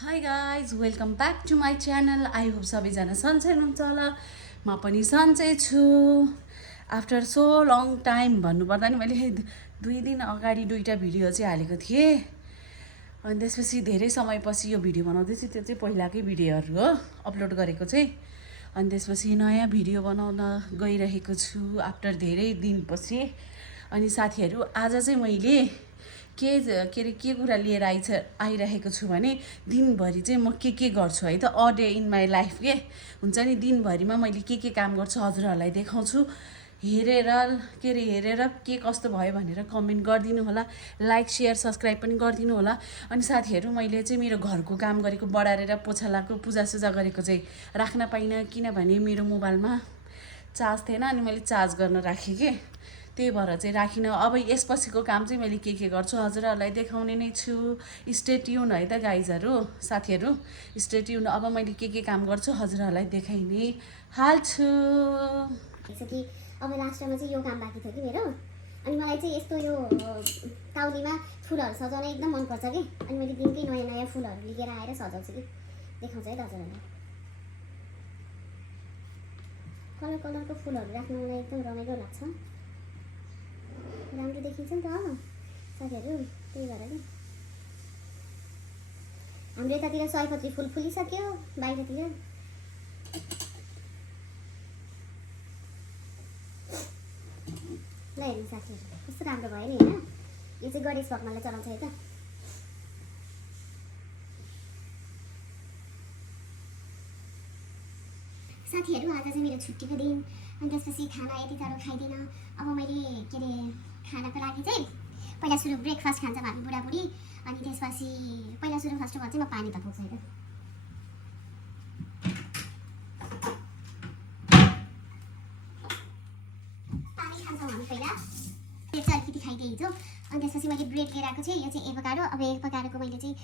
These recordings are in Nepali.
High guys welcome back to my channel. I hope सबैजना सन्चै हुनुहुन्छ होला। म पनि सन्चै छु। आफ्टर सो लङ टाइम भन्नुपर्दा नि मैले 2 दिन अगाडि 2टा भिडियो चाहिँ हालेको थिएँ। अनि त्यसपछि धेरै समयपछि यो भिडियो बनाउँदैछु। त्यो चाहिँ पहिलाकै भिडियोहरू हो अपलोड गरेको चाहिँ। अनि त्यसपछि नयाँ भिडियो बनाउन गइरहेको छु आफ्टर धेरै दिनपछि। अनि साथीहरू आज चाहिँ मैले के कुरा लिएर आइरहेको छु भने दिनभरि चाहिँ म के गर्छु है त। A day in my life के हुन्छ नि, दिनभरिमा मैले के काम गर्छु हजुरहरूलाई देखाउँछु। हेरेर के कस्तो भयो भनेर कमेन्ट गरिदिनु होला, लाइक सेयर सब्सक्राइब पनि गरिदिनु होला। अनि साथीहरू मैले चाहिँ मेरो घरको काम गरेको, बढारेर पोछा लगाएको, पूजासुजा गरेको चाहिँ राख्न पाइनँ किनभने मेरो मोबाइलमा चार्ज थिएन। अनि मैले चार्ज गर्न राखेँ कि त्यही भएर चाहिँ राखिनँ। अब यसपछिको काम चाहिँ मैले के गर्छु हजुरहरूलाई देखाउने नै छु। स्टे ट्युन है त गाइजहरू, साथीहरू स्टे ट्युन। अब मैले के काम गर्छु हजुरहरूलाई देखाइ नै हाल्छु। कि अब लास्टमा चाहिँ यो काम बाँकी थियो कि मेरो। अनि मलाई चाहिँ यस्तो यो ताउलीमा फुलहरू सजाउन एकदम मनपर्छ कि। अनि मैले दिनकै नयाँ फुलहरू लिएर आएर सजाउँछु कि। देखाउँछु है त हजुरहरूलाई। कलरको फुलहरू राख्न मलाई एकदम रमाइलो लाग्छ, राम्रो देखिन्छ नि त साथीहरू। त्यही भएर नि हाम्रो यतातिर सयपत्री फुल फुलिसक्यो बाहिरतिर। ल हेर्नु साथीहरू कस्तो राम्रो भयो नि होइन। यो चाहिँ गणेश भगवानलाई चलाउँछ है त। साथीहरू आज चाहिँ मेरो छुट्टीको दिन। अनि त्यसपछि खाना यति साह्रो खाइदिनँ। अब मैले खानाको लागि चाहिँ पहिला सुरु ब्रेकफास्ट खान्छौँ हामी बुढाबुढी। अनि त्यसपछि पहिला सुरु फर्स्ट अफ अल चाहिँ म पानी तताउँछु है त। पानी खान्छौँ हामी पहिला। ब्रेड चाहिँ अलिकति खाइदिएँ हिजो। अनि त्यसपछि मैले ब्रेड लिएर आएको छु। यो चाहिँ एभोकाडो। अब एभोकाडोको मैले चाहिँ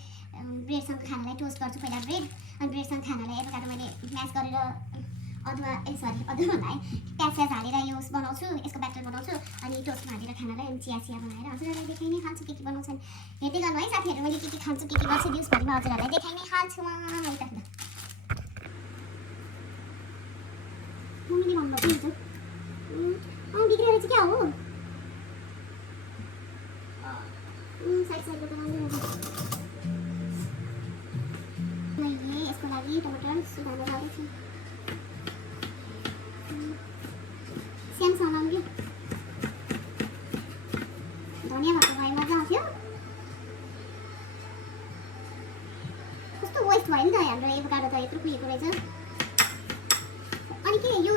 ब्रेडसँग खानालाई टोस्ट गर्छु पहिला ब्रेड। अनि ब्रेडसँग खानालाई एभोकाडो मैले म्यास गरेर अदुवा भन्दा है प्याज हालेर यो बनाउँछु, यसको ब्याटर बनाउँछु। अनि टोस्टमा हालेर खानालाई अनि चिया बनाएर हजुरहरूलाई देखाइ नै हाल्छु के बनाउँछन्। हेर्दै गर्नु है साथीहरू, मैले के खान्छु के गर्छु दिउँसभरिमा हजुरहरूलाई देखाइ नै हाल्छु म है त। मम्मीले भन्नुभएको हुन्छ बिग्रेर चाहिँ क्या हो साइडको त मैले यसको लागि टमाटर सुधार्न जाँदैछु। स्यामसँग कि धनियाँ भएको भए मजा आउँथ्यो। कस्तो वेस्ट भयो नि त हाम्रो एभोकाडो त यत्रो कुहिएको रहेछ। अनि के यो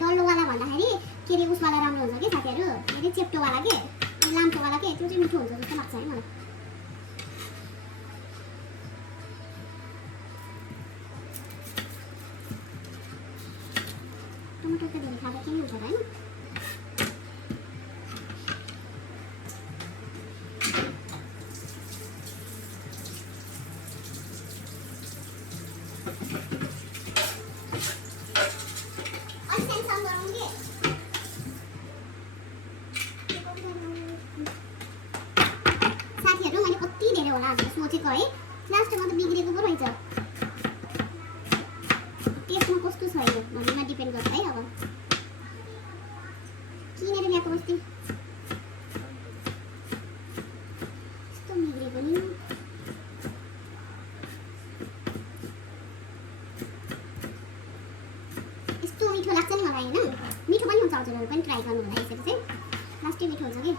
डल्लोवाला भन्दाखेरि उसवाला राम्रो हुन्छ कि साथीहरू, चेप्टोवाला के अनि लाम्टोवाला के त्यो चाहिँ मिठो हुन्छ जस्तो लाग्छ है मलाई। टमाटर त धेरै खाँदा केही हुन्छ होइन। साथीहरू मैले कति धेरै होला भनेर सोचेको है, लास्टमा त बिग्रेको पो रहेछ। टेस्टमा कस्तो छ यो भन्नेमा डिपेन्ड गर्छ है। अब किनेर ल्याएको बस्ती यस्तो बिग्रेको नि। यस्तो मिठो लाग्छ नि मलाई होइन। मिठो पनि हुन्छ, हजुरहरू पनि ट्राई गर्नु होला। यसरी चाहिँ लास्टै मिठो हुन्छ कि।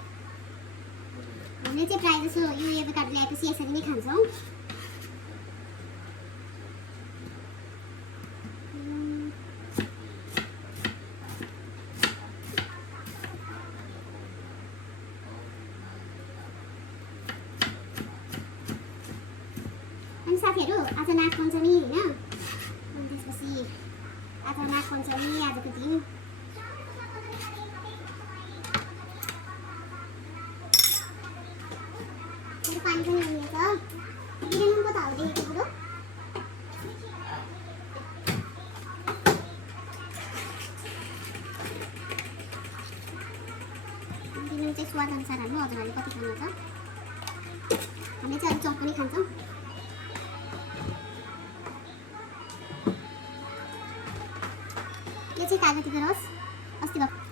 हामीले चाहिँ प्रायः जसो यो एभोकाडो ल्याएपछि यसरी नै खान्छौँ। अनि साथीहरू आज नागपञ्चमी होइन। अनि त्यसपछि आज नागपञ्चमी आजको दिन। पानी पनि आउनेछ किन पो त हो देखेको बुढो। दिनु चाहिँ स्वाद अनुसार हाल्नु, हजुरहरूले कति खानुहुन्छ। हामीले चाहिँ अलिक चप पनि खान्छौँ। यो चाहिँ कागतीको रस अस्ति भएको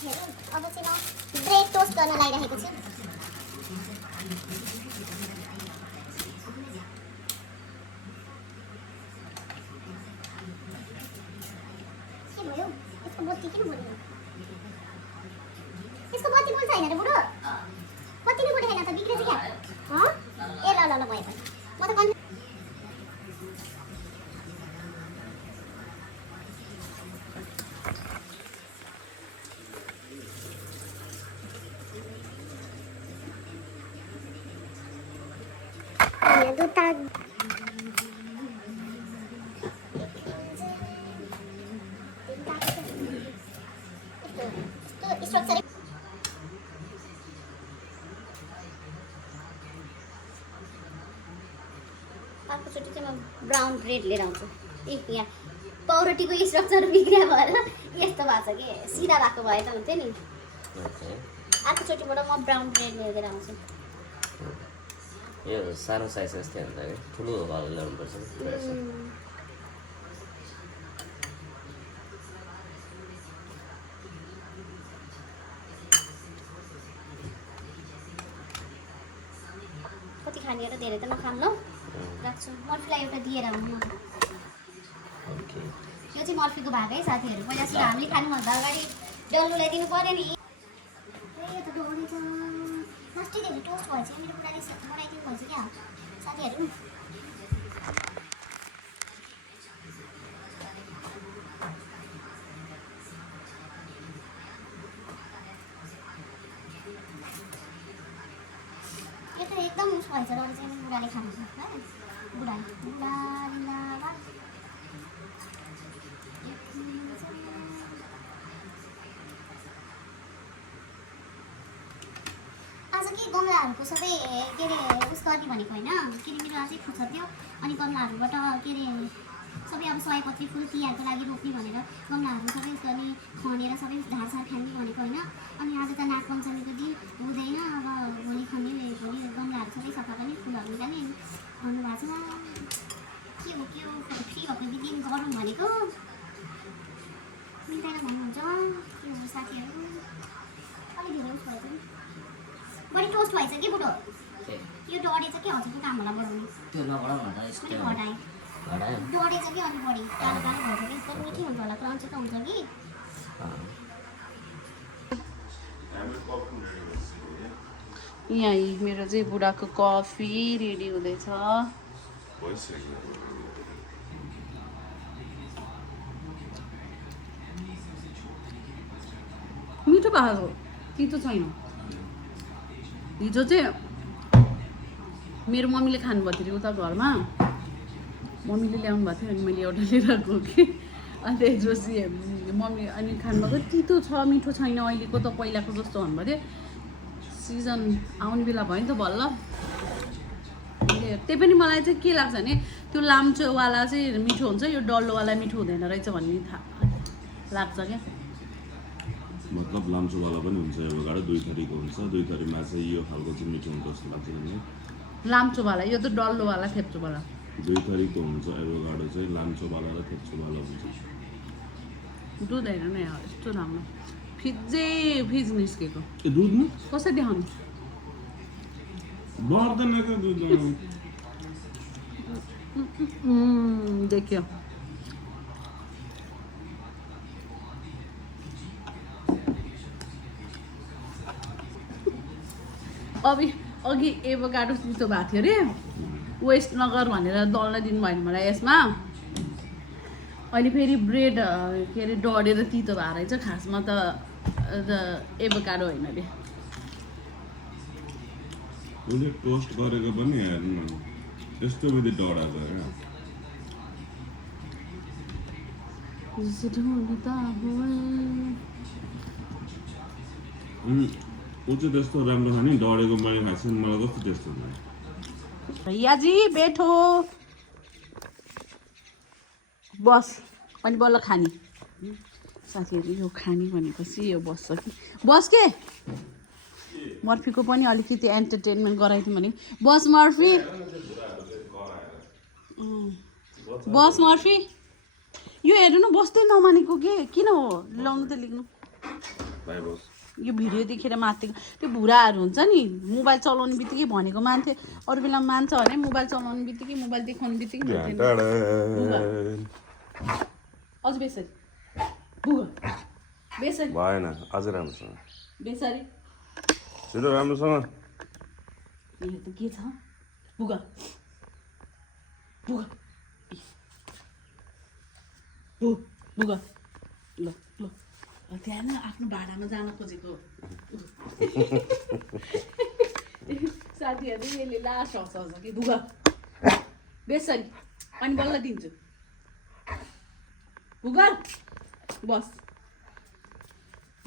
अब चाहिँ म ब्रेड टोस्ट गर्न लागिरहेको छु के भयो यसको बत्ती किन बल्यो यसको बत्ती बल्छ हैन रे बुढो बत्ती नै बल्दैन त बिग्रेछ क्या ए ल ल ल भयो म त दुता स्ट्रक्चर अर्कोचोटि चाहिँ म ब्राउन ब्रेड लिएर आउँछु यहाँ पाउरोटीको स्ट्रक्चर बिग्रिया भएर यस्तो भएको छ कि सिधा भएको भए त हुन्थ्यो नि अर्कोचोटिबाट म ब्राउन ब्रेड लिएर आउँछु यो सानो साइज जस्तै हुन्छ कि ठुलो भाउ ल्याउनुपर्छ कति खाने र धेरै त नखाम ल राख्छु मर्फीलाई एउटा दिएर आउनु यो चाहिँ मर्फीको भागै साथीहरू पहिला सुरु हामीले खानुभन्दा अगाडि डल्लुलाई दिनु पऱ्यो नि यो त डोरी छ लास्टै धेरै टोस्ट भएछ मेरो बुढाले बनाइदिनु भएछ क्या साथीहरू यो त एकदम उस भएछ डोरी चाहिँ बुढाले खानु है आज के गमलाहरूको सबै के अरे उस गर्ने भनेको होइन के अरे मेरो अझै फुर्सद थियो अनि गमलाहरूबाट के अरे सबै अब सयपत्री फुल तिहारको लागि रोप्ने भनेर गमलाहरू सबै उस गर्ने खनेर सबै झारसार खाने भनेको होइन अनि आज त नाग पञ्चमीको दिन हुँदैन अब भोलि खन्ने भोलि गमलाहरू सबै सफा गर्ने फुलहरू निकाल्ने भन्नुभएको छ के हो फ्री भएको दिन गरौँ भनेको मिल्दैन भन्नुहुन्छ के हो साथीहरू अलिक धेरै उस भएछ नि बढी टोस्ट भएछ कि बुढो यो डढेछ कि हजुरको काम होला बढाउने त्यो नबढाउनु भन्दा मैले यस्तो घटाएँ डढेछ कि अनि बढी कालो कालो भएछ कि एकदम मिठी हुन्छ होला क्रन्च त हुन्छ कि यहाँ मेरो चाहिँ बुढाको कफी रेडी हुँदैछ मिठो भएको तितो छैन हिजो चाहिँ मेरो मम्मीले खानुभएको थियो उता घरमा मम्मीले ल्याउनु भएको थियो अनि मैले एउटा लिएर गएको कि अन्त हिजोसी मम्मी अनि खानुभएको तितो छ मिठो छैन अहिलेको त पहिलाको जस्तो भन्नुभएको थियो सिजन आउने बेला भयो नि त बल्ल त्यही पनि मलाई चाहिँ के लाग्छ भने त्यो लाम्चोवाला चाहिँ मिठो हुन्छ यो डल्लोवाला मिठो हुँदैन रहेछ भन्ने लाग्छ क्या मतलब लाम्चोवाला पनि हुन्छ एभोकाडो दुई थरीको हुन्छ दुई थरीमा चाहिँ यो खालको चाहिँ मिठो हुन्छ जस्तो लाग्छ नि लाम्चोवाला यो त डल्लोवाला थेप्चोवाला दुई थरीको हुन्छ एभोकाडो चाहिँ लाम्चोवाला र थेप्चोवाला हुन्छ दुध होइन न यहाँ यस्तो राम्रो फिज निस्केको ए दुध न कसरी देखाउनु बढ्दैन क्या दुध देखियो अघि एभोकाडो चिसो भएको थियो अरे वेस्ट नगर भनेर दल्न दिनु भएन मलाई यसमा अहिले फेरि ब्रेड के अरे डढेर तितो भएर रहेछ खासमा त एभोकाडो होइन अरे उसले टोस्ट गरेको पनि हेर्नु यस्तो विधि डढाएको होइन ऊ चाहिँ त्यस्तो राम्रो खाने डढेको मैले खाएको छु मलाई कस्तो टेस्ट हुन्छ भैया जी बैठो बस अनि बल्ल खाने साथीहरू यो खाने भनेपछि यो बस्छ कि बस के मर्फीको पनि अलिकति एन्टरटेनमेन्ट गराइदिउँ भने बस मर्फी बस मर्फी यो हेर्नु न बस्दै नमानेको के किन हो लाउनु त लेख्नु यो भिडियो देखेर माथेको त्यो भुराहरू हुन्छ नि मोबाइल चलाउने बित्तिकै भनेको मान्थे अरू बेला मान्छ भने मोबाइल चलाउने बित्तिकै मोबाइल देखाउने बित्तिकै अझ बेसरी बेसरी भएन अझै राम्रोसँग बेसरी छिटो राम्रोसँग यो त के छ बुगा बुगा बुगा ल ल त्यहाँ न आफ्नो भाडामा जान खोजेको साथीहरू यसले लास्ट हँसाउँछ कि बुगा बेसरी अनि बल्ल दिन्छु बुगर बस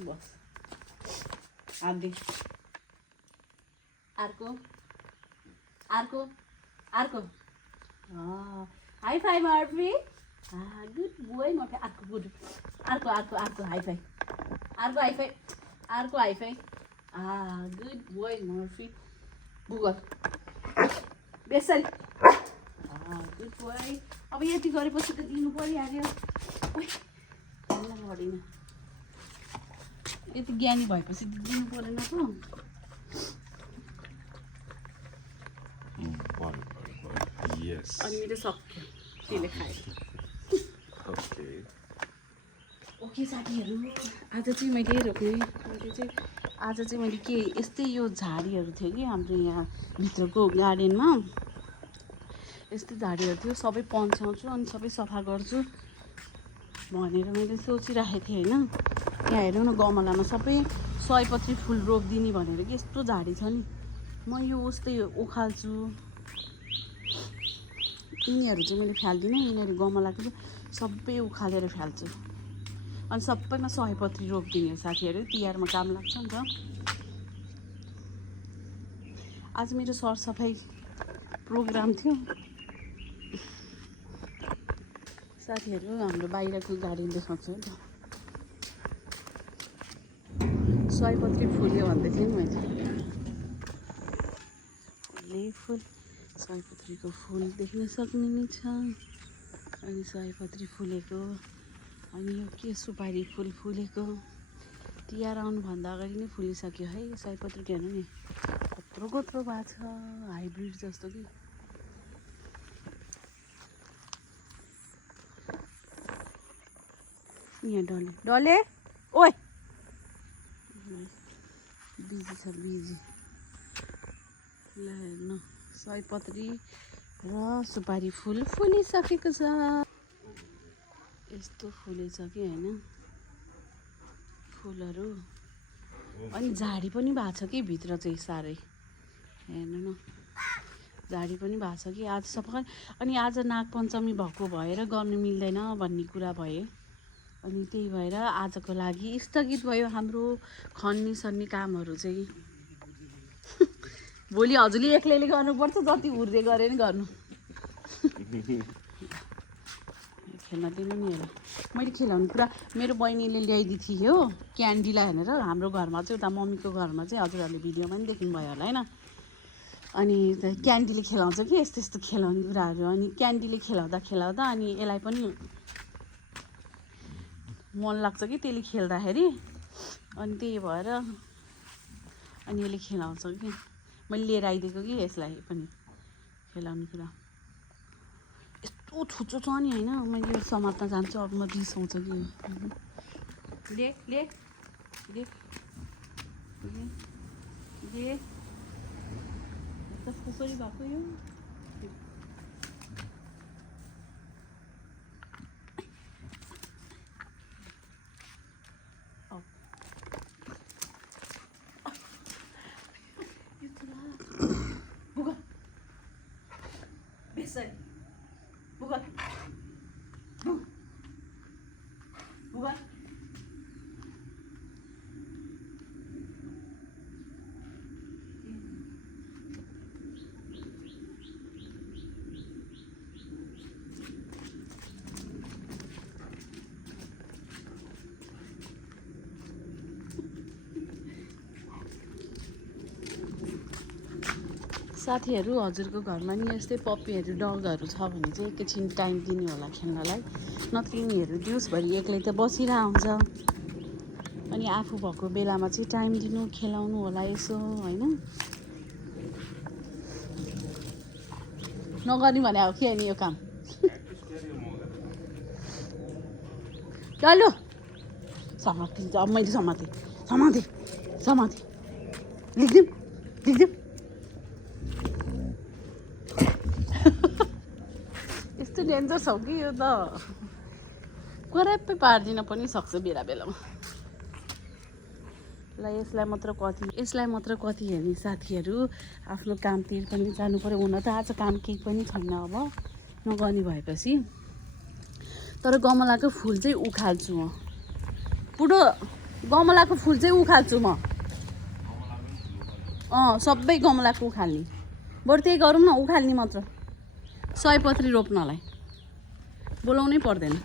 बस हात दे अर्को अर्को अर्को high five Murphy good boy Murphy अर्को गुड अर्को अर्को अर्को हाई फाइभ अर्को हाई फाइभ अर्को high five good boy Murphy बुगर बेसरी गुड बोय अब यति गरेपछि त दिनु परिहाल्यो बढेन यति ज्ञानी भएपछि दिनु परेन त अनि मेरो सक्यो त्यसले खायो ओके साथीहरू आज चाहिँ मैले के यस्तै यो झाडीहरू थियो कि हाम्रो यहाँ भित्रको गार्डनमा यस्तै झाडीहरू थियो सबै पन्छाउँछु अनि सबै सफा गर्छु भनेर मैले सोचिराखेको थिएँ होइन यहाँ हेर्नु न गमलामा सबै सयपत्री फुल रोपिदिने भनेर कि यस्तो झाडी छ नि म यो उस्तै उखाल्छु यिनीहरू चाहिँ मैले फ्याल्दिनँ यिनीहरू गमलाको सबै उखालेर फ्याल्छु अनि सबैमा सयपत्री रोपिदिने हो साथीहरू तिहारमा काम लाग्छ नि त आज मेरो सरसफाइ प्रोग्राम थियो साथीहरू हाम्रो बाहिरको गार्डन देखाउँछु नि त सयपत्री फुल्यो भन्दै थिएँ नि मैले फुलै फुल सयपत्रीको फुल देख्न सक्ने छ अनि सयपत्री फुलेको अनि यो के सुपारी फुल फुलेको तिहार आउनुभन्दा अगाडि नै फुलिसक्यो है यो सयपत्री हेर्नु नि कत्रो कत्रो भएको छ हाइब्रिड जस्तो कि यहाँ डले डले ओए बिजी छ बिजी ल हेर्नु सयपत्री र सुपारी फुल फुलिसकेको छ यस्तो फुलेछ कि होइन फुलहरू अनि झाडी पनि भएको छ कि भित्र चाहिँ साह्रै हेर्नु न झाडी पनि भएको छ कि आज सबै अनि आज नागपञ्चमी भएको भएर गर्नु मिल्दैन भन्ने कुरा भए अनि त्यही भएर आजको लागि स्थगित भयो हाम्रो खन्ने सन्ने कामहरू चाहिँ भोलि हजुरले एक्लैले गर्नुपर्छ जति उर्दे गरे नि गर्नु खेल्न दिनु नि हेर मैले खेलाउनु पुरा मेरो बहिनीले ल्याइदिएको थियो क्यान्डीलाई हेरेर हाम्रो घरमा चाहिँ उता मम्मीको घरमा चाहिँ हजुरहरूले भिडियोमा पनि देख्नुभयो होला होइन अनि क्यान्डीले खेलाउँछ कि यस्तो यस्तो खेलाउने कुराहरू अनि क्यान्डीले खेलाउँदा अनि यसलाई पनि मन लाग्छ कि त्यसले खेल्दाखेरि अनि त्यही भएर अनि यसले खेलाउँछ कि मैले लिएर आइदिएको कि यसलाई पनि खेलाउने कुरा यस्तो छुच्चो छ नि होइन मैले यो समात्न जान्छु अब म रिसाउँछ कि ले ले ले ले कसरी भएको यो बेसन बुगा बुगा साथीहरू हजुरको घरमा नि यस्तै पप्पीहरू डगहरू छ भने चाहिँ एकैछिन टाइम दिनु होला खेल्नलाई नत्र यिनीहरू दिउँसभरि एक्लै त बसिरहेको हुन्छ अनि आफू भएको बेलामा चाहिँ टाइम दिनु खेलाउनु होला यसो होइन नगर्ने भने हो कि अनि यो काम ल समातिन्छ अब मैले समातेँ लेखिदिउँ यस्तो डेन्जर छ कि यो त कराप्पै पारिदिन पनि सक्छ बेला बेलामा ल यसलाई मात्र कति हेर्ने साथीहरू आफ्नो कामतिर पनि जानु पर्यो हुन त आज काम केही पनि छैन अब नगर्ने भएपछि तर गमलाको फुल चाहिँ उखाल्छु म पुरो गमलाको फुल चाहिँ उखाल्छु म सबै गमलाको उखाल्ने बरु त्यही गरौँ न उखाल्ने मात्र सयपत्री रोप्नलाई बोलाउनै पर्दैन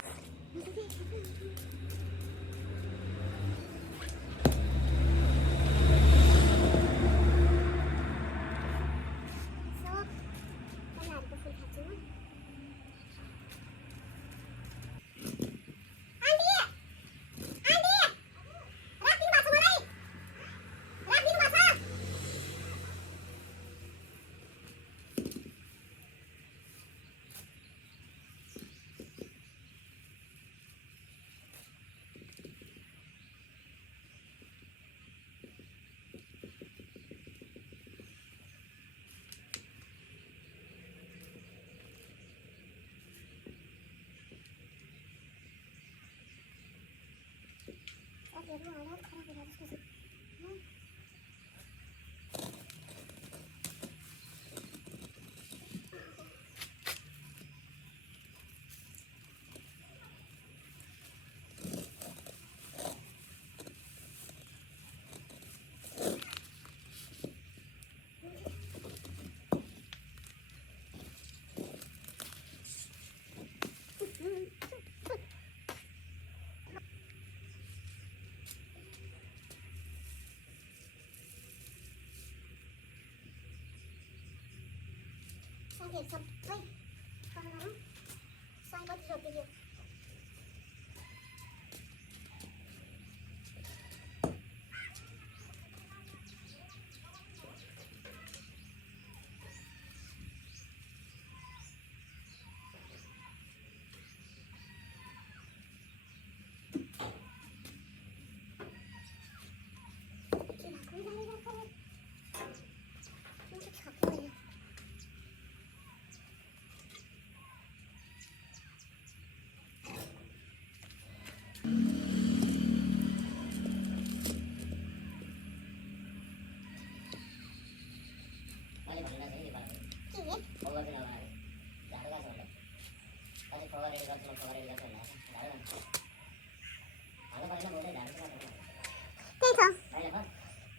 साथीहरू सबै कलरमा सयपत्री रोपिदियो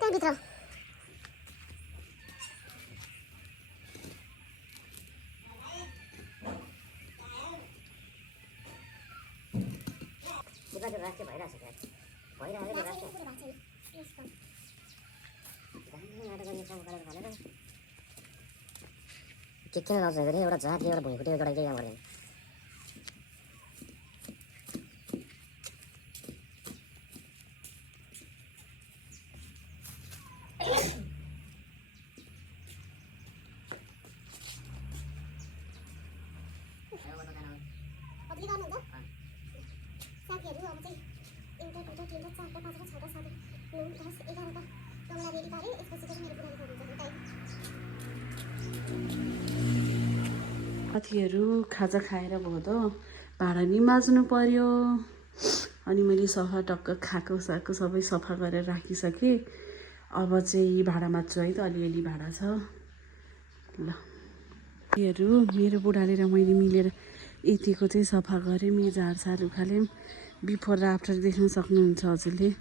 त्यही छ त्यहीँभित्र के किन लाउँछ भने एउटा झाँक्री एउटा भुइँको त्यो एउटा केही काम गर्दैन साथीहरू अब चाहिँ एउटा दुईवटा तिनवटा चारवटा पाँचवटा छवटा सातवटा 9 10 11 गमला रेडी पारेँ यसपछि चाहिँ मेरो पुरानो हुन्छ साथीहरू खाजा खाएर भयो त भाँडा नि माझ्नु पर्यो अनि मैले सफा टक्क खाएको साको सबै सफा गरेर राखिसकेँ अब चाहिँ भाँडा माझ्छु है त अलिअलि भाँडा छ ल मेरो बुढाले र मैले मिलेर यतिको चाहिँ सफा गरेँ मेजार सार उखाल्यौँ बिफोर र आफ्टर देख्न सक्नुहुन्छ हजुरले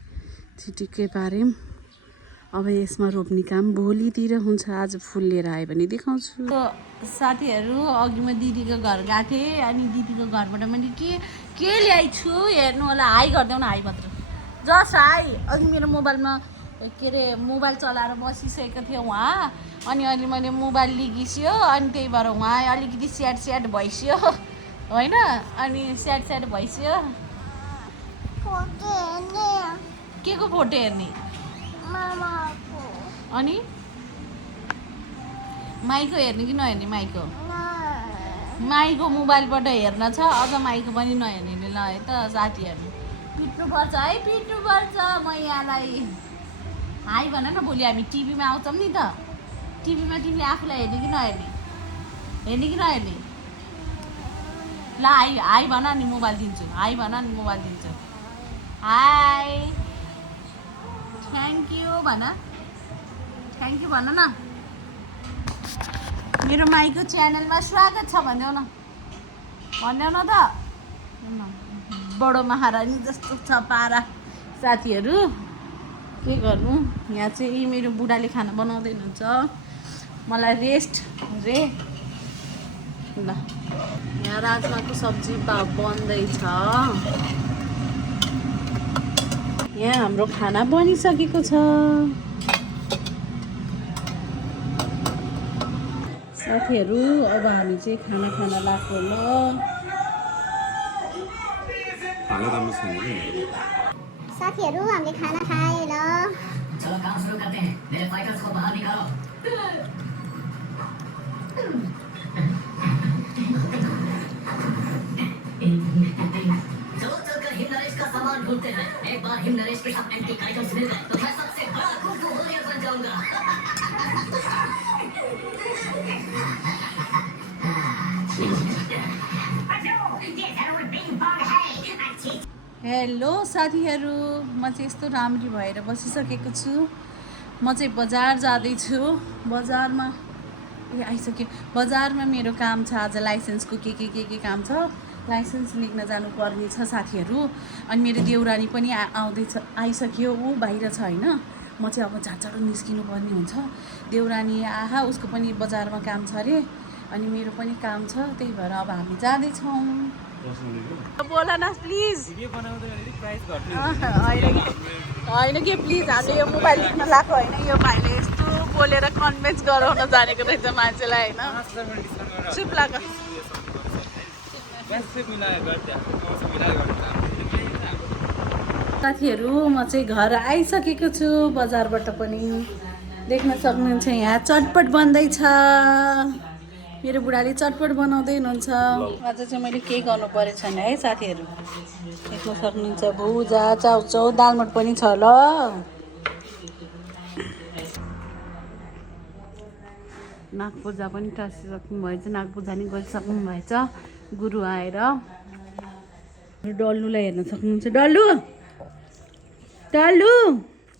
छिटिक्कै पार्यौँ अब यसमा रोप्ने काम भोलितिर हुन्छ आज फुल लिएर आयो भने देखाउँछु साथीहरू अघि म दिदीको घर गएको थिएँ अनि दिदीको घरबाट मैले के ल्याइछु हेर्नु होला हाई गरिदेऊ न हाई मात्र जस्ट हाई अघि मेरो मोबाइलमा के अरे मोबाइल चलाएर बसिसकेको थियो उहाँ अनि अहिले मैले मोबाइल लिगिस्यो अनि त्यही भएर उहाँ अलिकति स्याड भइस्यो होइन अनि स्याड भइस्यो के को फोटो हेर्ने अनि माइको हेर्ने कि नहेर्ने माइको मोबाइलबाट हेर्न छ अझ माइको पनि नहेर्ने ल है त साथीहरू पिट्नुपर्छ म यहाँलाई हाई भन न भोलि हामी टिभीमा आउँछौँ नि त टिभीमा तिमीले आफूलाई हेर्ने कि नहेर्ने ल हाई भन नि मोबाइल दिन्छु हाई थ्याङ्क यू भन न मेरो माइको च्यानलमा स्वागत छ भन्देऊ न त बडो महारानी जस्तो छ पारा साथीहरू के गर्नु यहाँ चाहिँ मेरो बुढाले खाना बनाउँदै हुनुहुन्छ मलाई रेस्ट रे ल यहाँ राजमाको सब्जी बन्दैछ यहाँ हाम्रो खाना बनिसकेको छ साथीहरू अब हामी चाहिँ खाना खान लाग्छौँ ल साथीहरू हामीले खाना खाए ल चलो काम शुरू करते हैं मेरे फाइटर्स को बाहर निकालो चलकर हिम नरेश का सामान ढूंढते हैं एक बार हिम नरेश के साथ एंटी आइटम्स मिल गए तो मैं सबसे बड़ा कुंफू वॉरियर बन जाऊंगा हेलो साथीहरू म चाहिँ यस्तो राम्री भएर बसिसकेको छु म चाहिँ बजार जाँदैछु बजारमा आइसक्यो बजारमा मेरो काम छ आज लाइसेन्सको के काम छ लाइसेन्स लिन जानुपर्ने छ साथीहरू अनि मेरो देउरानी पनि आउँदैछ आइसक्यो ऊ बाहिर छ होइन म चाहिँ अब झाडझाडो निस्किनु पर्ने हुन्छ देउरानी आहा उसको पनि बजारमा काम छ अरे अनि मेरो पनि काम छ त्यही भएर अब हामी जाँदैछौँ बोला न प्लिज होइन कि प्लिज हामीले यो मोबाइल लिन लगाएको होइन यो भाइले यस्तो बोलेर कन्भिन्स गराउन जानेको रहेछ मान्छेलाई होइन चुप लाग साथीहरू म चाहिँ घर आइसकेको छु बजारबाट पनि देख्न सक्नुहुन्छ यहाँ चटपट बन्दैछ मेरो बुढाले चटपट बनाउँदै हुनुहुन्छ आज चाहिँ मैले के गर्नु परेको छैन है साथीहरू देख्न सक्नुहुन्छ भुजा चाउचाउ दालमोट पनि छ ल नागपूजा पनि टाँसिसक्नु भएछ नागपूजा नि गरिसक्नु भएछ गुरु आएर डल्लुलाई हेर्न सक्नुहुन्छ डल्लु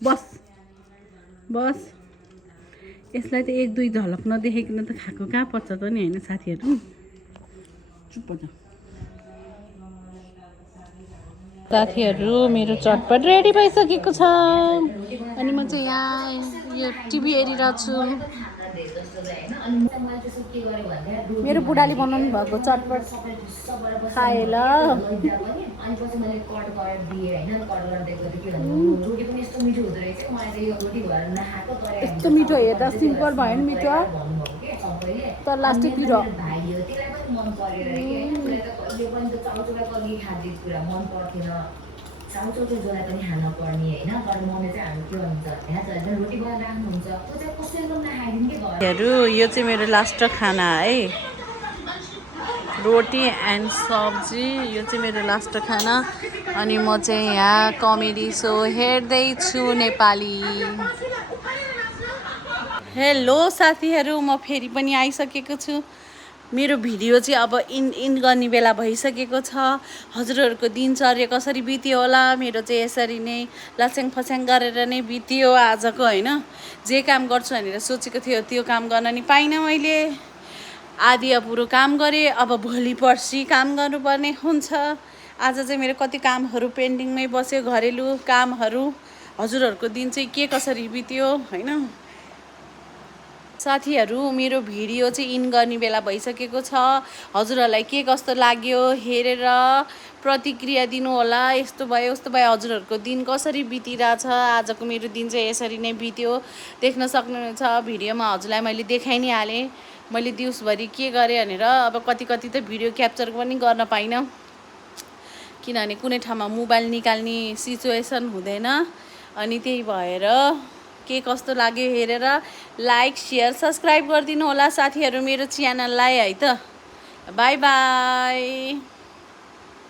बस यसलाई त एक दुई झलक नदेखेकिन त खाएको कहाँ पच्छ त नि होइन साथीहरू चुप साथीहरू मेरो चटपट रेडी भइसकेको छ अनि म चाहिँ यहाँ यो टिभी हेरिरहेको छु मेरो बुढाले बनाउनु भएको चटपट खाए ल यस्तो मिठो हेर्दा सिम्पल भयो नि मिठो तर लास्टै पिरो यो चाहिँ मेरो लास्ट खाना है रोटी एन्ड सब्जी यो चाहिँ मेरो लास्ट खाना अनि म चाहिँ यहाँ कमेडी सो हेर्दैछु नेपाली हेलो साथीहरू म फेरि पनि आइसकेको छु मेरो भिडियो चाहिँ अब इन गर्ने बेला भइसकेको छ। हजुरहरूको दिनचर्या कसरी बित्यो होला? मेरो चाहिँ यसरी नै लस्याङ फस्याङ गरेर नै बित्यो आजको होइन। जे काम गर्छु भनेर सोचेको थियो त्यो काम गर्न नि पाइनँ मैले। आधी अपुरो काम गरेँ, अब भोलि पर्सि काम गर्नुपर्ने हुन्छ। आज चाहिँ मेरो कति कामहरू पेन्डिङमै बस्यो, घरेलु कामहरू। हजुरहरूको दिन चाहिँ के कसरी बित्यो होइन? साथीहरू मेरो भिडियो चाहिँ इन गर्ने बेला भइसकेको छ। हजुरहरूलाई के कस्तो लाग्यो हेरेर प्रतिक्रिया दिनु होला। यस्तो भयो उस्तो भयो, हजुरहरूको दिन कसरी बितिरहेछ? आजको मेरो दिन चाहिँ यसरी नै बित्यो। देख्न सक्नुहुन्छ भिडियोमा हजुरलाई मैले देखाइ नै हालेँ मैले दिउँसभरि के गरेँ भनेर। अब कति त भिडियो क्याप्चर पनि गर्न पाइनँ, किनभने कुनै ठाउँमा मोबाइल निकाल्ने सिचुएसन हुँदैन। अनि त्यही भएर के कस्तो लाग्यो हेरेर लाइक सेयर सब्सक्राइब गरिदिनु होला साथीहरू मेरो च्यानललाई है त। By by.